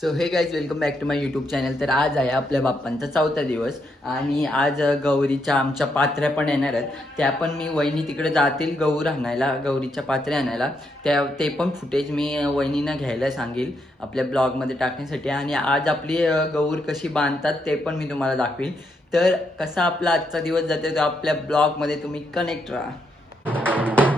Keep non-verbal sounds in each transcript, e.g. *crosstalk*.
So hey guys welcome back to my YouTube channel तर आज आहे आपल्या बाप्पांचा चौथा दिवस आणि आज गौरीच्या आमच्या पात्र्या पण येणार आहेत. त्या पण मी वहिनी तिकडे जातील गौर आणायला गौरीच्या पात्र्या आणायला. त्या ते पण फुटेज मी वहिनींना घ्यायला सांगेल आपल्या ब्लॉगमध्ये टाकण्यासाठी. आणि आज आपली गौर कशी बांधतात ते पण मी तुम्हाला दाखवील तर कसा आपला आजचा दिवस जाते तो आपल्या ब्लॉगमध्ये तुम्ही कनेक्ट राहा.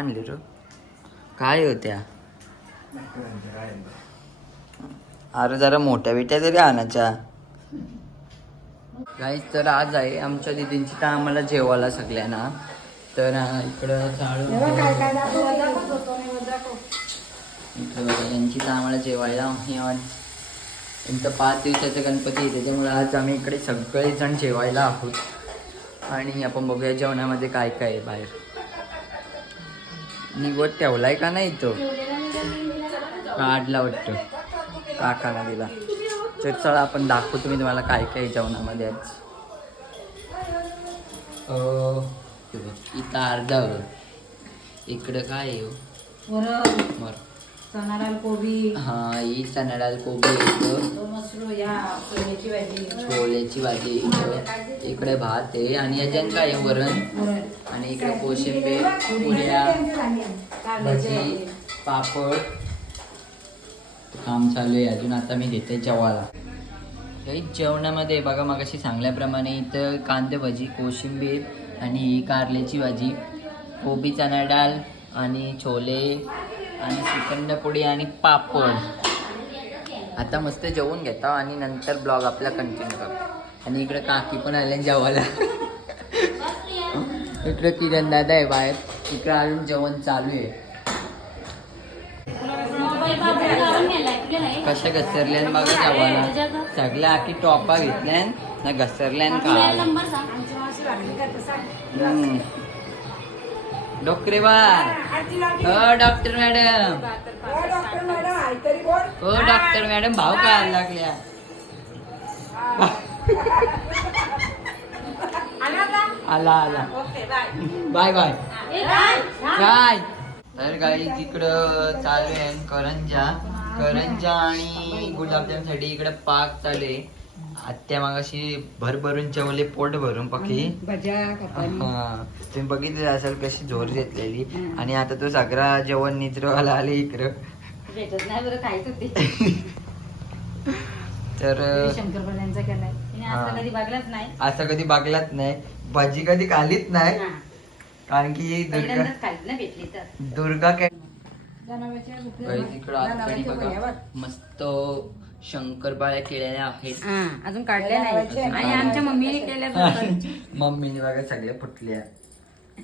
आणली रो. काय होत्या अरे जरा मोठ्या बिट्या तरी आणायच्या गाईच तर आज आहे आमच्या दिदींची तर आम्हाला जेवायला सगळ्यांना तर इकडं यांची तर आम्हाला जेवायला आज. यांचं पाच दिवसाचं गणपती आहे त्याच्यामुळे आज आम्ही इकडे सगळेजण जेवायला आहोत. आणि आपण बघूया जेवणामध्ये काय काय आहे बाहेर. निवड ठेवलाय का नाही तो? काढला वाटतं काकाला दिला. तर चला आपण दाखवतो मी तुम्हाला काय काय जेवणामध्ये आज. हे इथं अर्धा इकडं काय आहे हो? कोबी हा ही कोबी इथं. या कोबीची भाजी. छोल्याची भाजी इकडं इकडे भात आहे. आणि याच्यात काय आहे वरण. आणि इकडे कोशिंबीर पुऱ्या भजी पापड. काम चालू आहे अजून. आता मी घेते जेवायला. जेवणामध्ये बघा मगाशी सांगल्याप्रमाणे इथं कांदे भजी कोशिंबीर आणि ही कारल्याची भाजी. कोबी चणा डाळ आणि छोले. आणि श्रीखंड पोळी आणि पापड. आता मस्त जेवून घेतो आणि नंतर ब्लॉग आपला कंटिन्यू करतो. आणि इकडे काकी पण आले जेवायला. इकडे किरण दादा आहे बाहेर. इकडे अजून जेवण चालू आहे. कशा घसरल्यान बघा जेवायला. सगळ्या आखी टॉपा घेतल्यान ना घसरल्यान का डॉक्टरे बा हो डॉक्टर मॅडम. हो डॉक्टर मॅडम भाव काय लागल्या. आला आला बाय. बाय काय तर गाई तिकडं चालू आहे करंजा. करंजा आणि गुलाबजामसाठी इकडे पाक चालू आहे. आत्या मागाशी भरभरून जेवले पोट भरून पकी. हा तुम्ही बघितले असेल कशी जोर घेतलेली. आणि आता तो सगळा जेवण निद्रवाला आले इकडं. भेटत नाही बरं तर *laughs* केलाय. असं कधी बघलाच नाही? असं कधी नाही. भाजी कधी खालीच नाही. कारण की दुर्गा दुर्गा काय इकडं बघा. मस्त शंकरपाळ्या केलेल्या आहेत. हा अजून काढल्या नाही आणि आमच्या मम्मीने केल्या. मम्मीने बघा सगळ्या फुटल्या.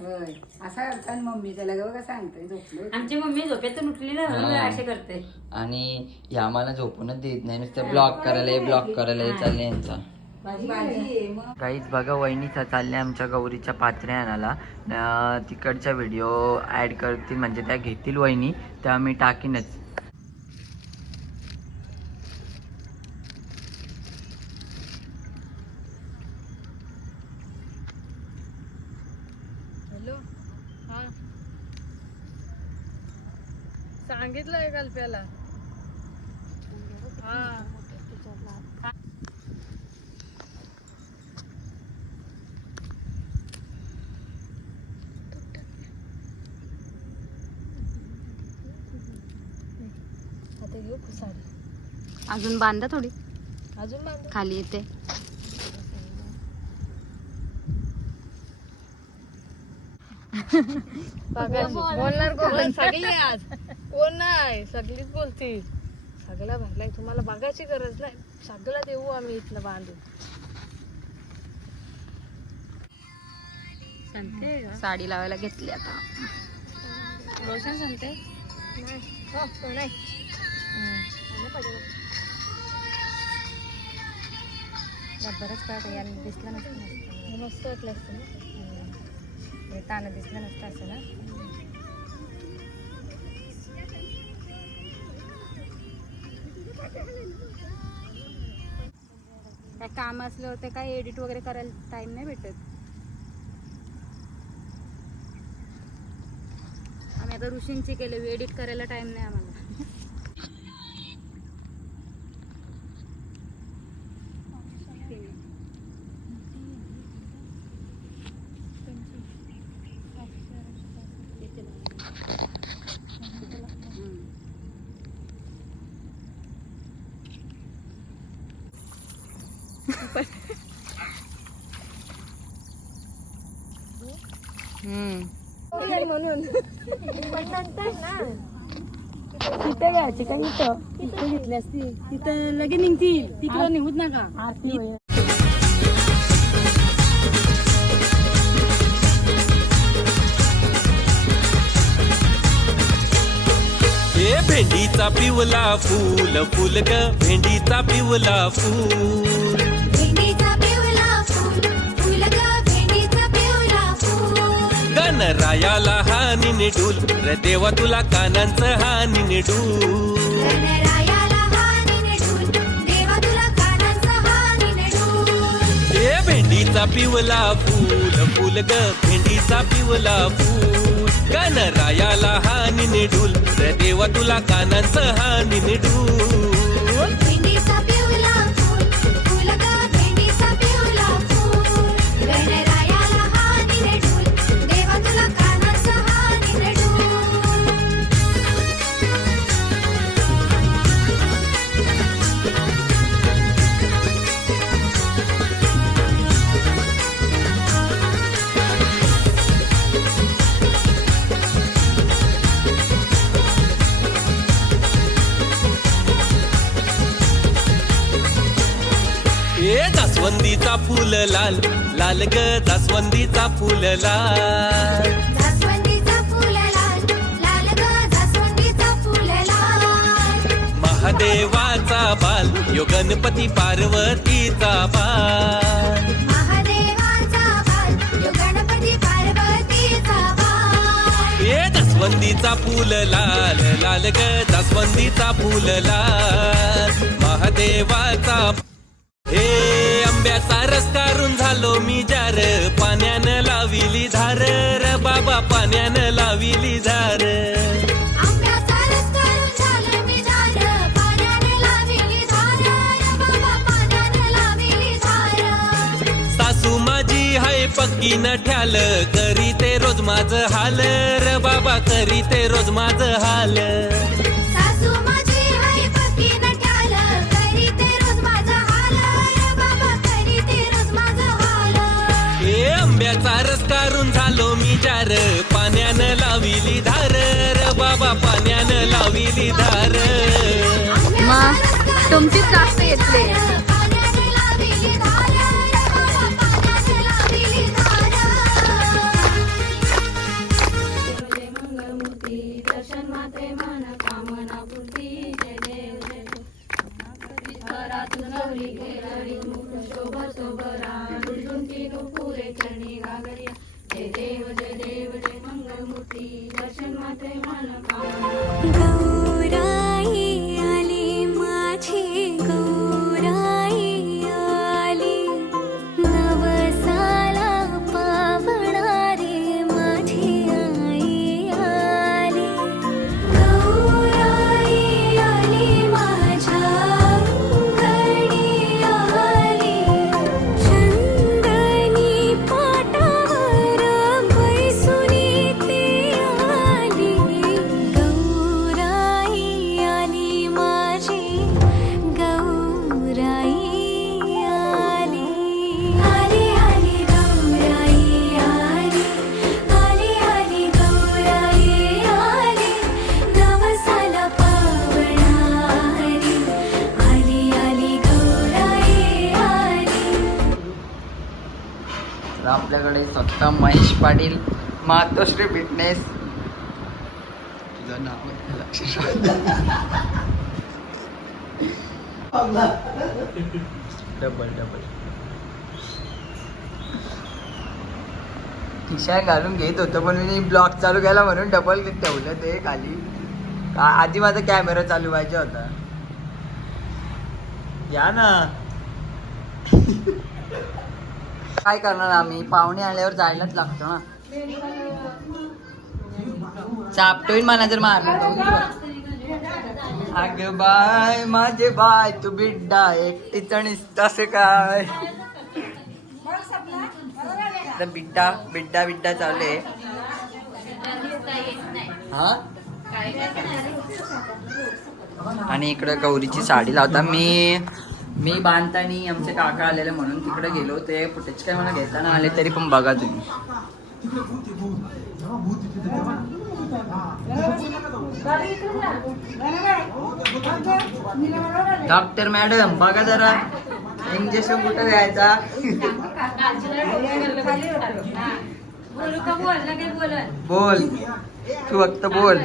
होय असा करतात मम्मी त्याला बघा सांगते झोपलो आमची मम्मी झोपेतून उठली ना म्हणून हा. असे करते. आणि या आम्हाला झोपूनच देत नाही नुसतं ब्लॉक करायला ब्लॉक करायला चालले यांचा. भाजी भाजी मग. काहीच बघा वहिनी चालल्या आमच्या गौरीच्या पात्र्या आणायला. अं, तिकडचा व्हिडिओ ॲड करतील म्हणजे त्या घेतील वहिनी त्या मी टाकीनच हॅलो हा हा. आता घेऊ साडी? अजून बांधा थोडी. अजून बांधू. खाली येते. बोलणार कोण? सगळी आज. कोण नाही? सगळीच बोलती. सगळ्या भरलाय. तुम्हाला बघायची गरज नाही. सगळं देऊ आम्ही इथलं बांधून. साडी लावायला घेतली आता. रोशन सांगते? नाही. बरंच काय यायला दिसलं नसतं. मस्त वाटलं असतं ना? ताना दिसलं नसतं असं ना? काय काम असलं होतं काय एडिट वगैरे करायला टाइम नाही भेटत. आम्ही आता ऋषींची केले एडिट करायला टाइम नाही आम्हाला. तिथे घ्यायची काय इथं तिथे घेतली असती तिथं लगे निघतील तिकडं निघूत नका आरती भेंडीचा पिवला फूल फुल ग भेंडीचा पिवला फूल. फूल गणरायाला हा निडूल. र देवा तुला कानांचं हानी निडूल. हानी भेंडीचा पिवला फूल फुल ग भेंडीचा पिवला फूल. गणरायाला हा निडूल. र देवा तुला कानांचं हा निडूल. ए जास्वंदीचा फुल लाल लाल ग जास्वंदीचा फुल लाल. जास्वंदीचा फुल लाल लाल ग जास्वंदीचा फुल लाल. महादेवाचा बाल यो गणपती पार्वतीचा बाल. महादेवाचा बाल यो गणपती पार्वतीचा बाल. ए जास्वंदीचा फुल लाल लाल ग जास्वंदीचा फुल लाल. महादेवाचा हे आंब्याचा रस काढून झालो मी जार. पाण्यानं लाविली धार. र बाबा पाण्यानं लाविली धार. आंब्याचा रस करून झालं मी झालं पाण्याने लाविली धार. रे बाबा पाण्याने लाविली धार. सासू माझी हाय पक्की न ठ्याल. करी ते रोज माझं हाल. र बाबा करी ते रोज माझं हाल. लाविली धार मग तुमचीच जास्त येतले आपल्याकडे स्वतः महेश पाटील मातोश्री फिटनेस तुझं नाव डबल डबल. खिशा घालून घेत होतो पण मी ब्लॉग चालू केला म्हणून डबल ठेवलं ते खाली. आधी माझा कॅमेरा चालू पाहिजे होता. या ना. काय करणार आम्ही? पाहुणे आल्यावर जायलाच लागतो ना. चापटोय मला जर मारलं अगे बाय माझे बाय तू बिड्डा एकटीच तसे काय? तर बिड्डा बिड्डा बिड्डा चालू आहे. हा? आणि इकडं गौरीची साडी लावता मी. मी बांधतानी आमचे काका आलेले म्हणून तिकडे गेलो. ते फुटेज काय मला घेताना आले तरी पण बघा तुम्ही. डॉक्टर मॅडम बघा जरा. इंजेक्शन कुठं द्यायचा? बोल. तू फक्त बोल.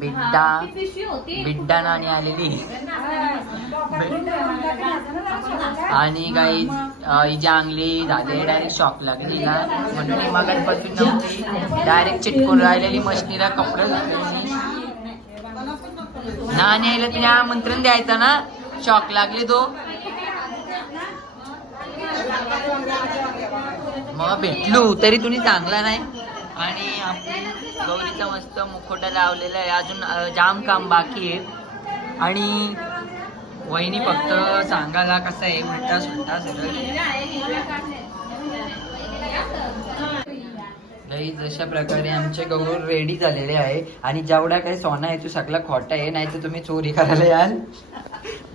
बिड्डा. बिड्डा नाणी आलेली. आणि काही हिची अंगली झाले डायरेक्ट शॉक लागली ना म्हणून ही मगाचपासून नव्हती. डायरेक्ट चिटकून राहिलेली मशनीला कपडे. नाणी आईला तिने आमंत्रण द्यायचं ना शॉक लागली तो. मग भेटलो तरी तुम्ही चांगला नाही. आणि आपली गौरीचा मस्त मुखोटा लावलेला आहे. अजून जाम काम बाकी आहे. आणि वहिनी फक्त सांगायला कसं आहे उलटा सुलटा सगळं. काही जशा प्रकारे आमचे गौर रेडी झालेले आहे. आणि जेवढा काही सोना आहे तो सगळा खोटा आहे नाही तर तुम्ही चोरी करायला याल.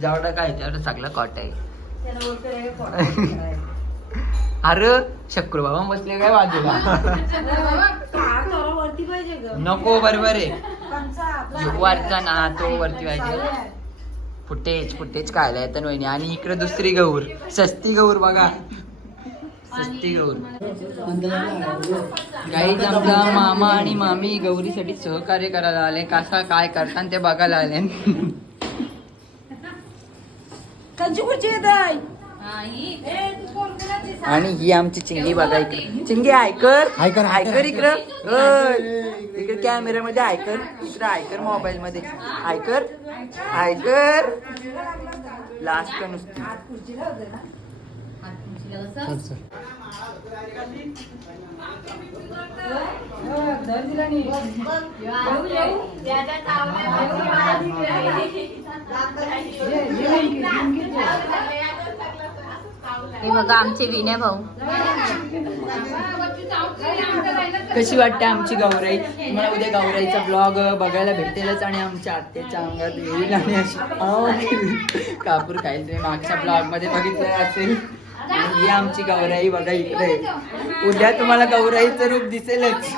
जेवढा काय तेवढा सगळा खोटा आहे. अरे शक्रू बाबा बसले काय बाजूला? नको बरोबर आहे. वरचा ना तो वरती पाहिजे. फुटेज फुटेज खायला येतं वहिनी. आणि इकडे दुसरी गौर सस्ती गौर बघा. सस्ती गौर. काही आमचा मामा आणि मामी गौरीसाठी सहकार्य करायला आले. कसा काय करतात ते बघायला आले. आणि ही आमची चिंगी बघा इकडे. चिंगी आयकर. आयकर आयकर. इकडं. इकडे कॅमेरा मध्ये आयकर. इकडे आयकर मोबाईल मध्ये आयकर. आयकर. लास्ट का नुसती. हे बघा आमचे विनय भाऊ. कशी वाटते आमची गौराई? तुम्हाला उद्या गौराईचा ब्लॉग बघायला भेटेलच आणि आमच्या आत्याच्या अंगात येईल आणि अशी कापूर खाईल तुम्ही मागच्या ब्लॉगमध्ये बघितलं असेल. ही आमची गौराई बघा इकडे. उद्या तुम्हाला गौराईचं रूप दिसेलच.